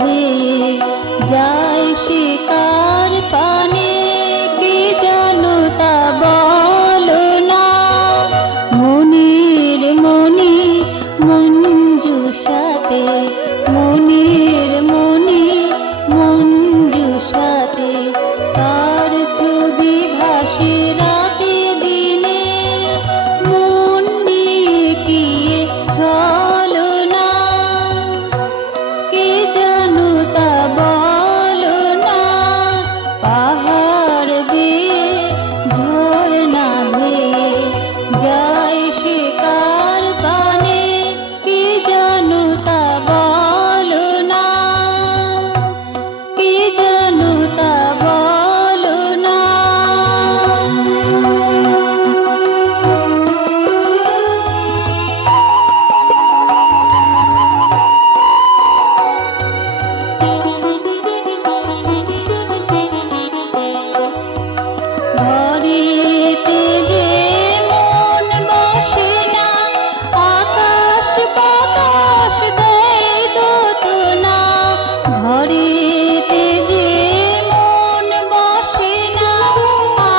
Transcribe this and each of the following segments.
ধেয়ে যায় শিকার পানে, কি জানো তা বলো না। মনির মনি মঞ্জুষাতে, মনির মনি মঞ্জুষাতে, তার ছবি ভাসে রাতে দিনে, মন নিয়ে কি চলো না। কে জানো তা বলো না, পাহাড় বেয়ে ঝর্ণা ধেয়ে যায় শিকার পানে, কি জানো তা বলো না, কি জানো তা বলো না। ঘরেতে যে মন বসে না, আকাশ বাতাস দেয় দোতনা। ঘরেতে যে মন বসে না,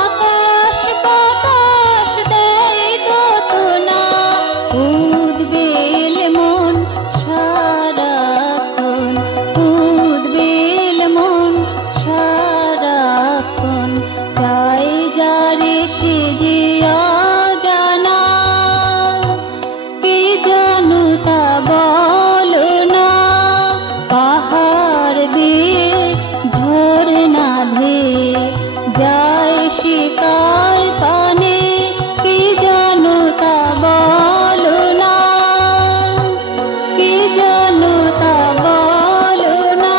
আকাশ বাতাস দেয় দোতনা। উদ্বেল মন সারাক্ষণ, উদ্বেল মন সারাক্ষণ, চাই যারে সে যে অজানা। কে জানো তা বলো না, পাহাড় বেয়ে ঝর্ণা ধেয়ে যায় শিকার পানে, কি জানো তা বলো না, কি জানো তা বলো না।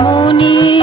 মনির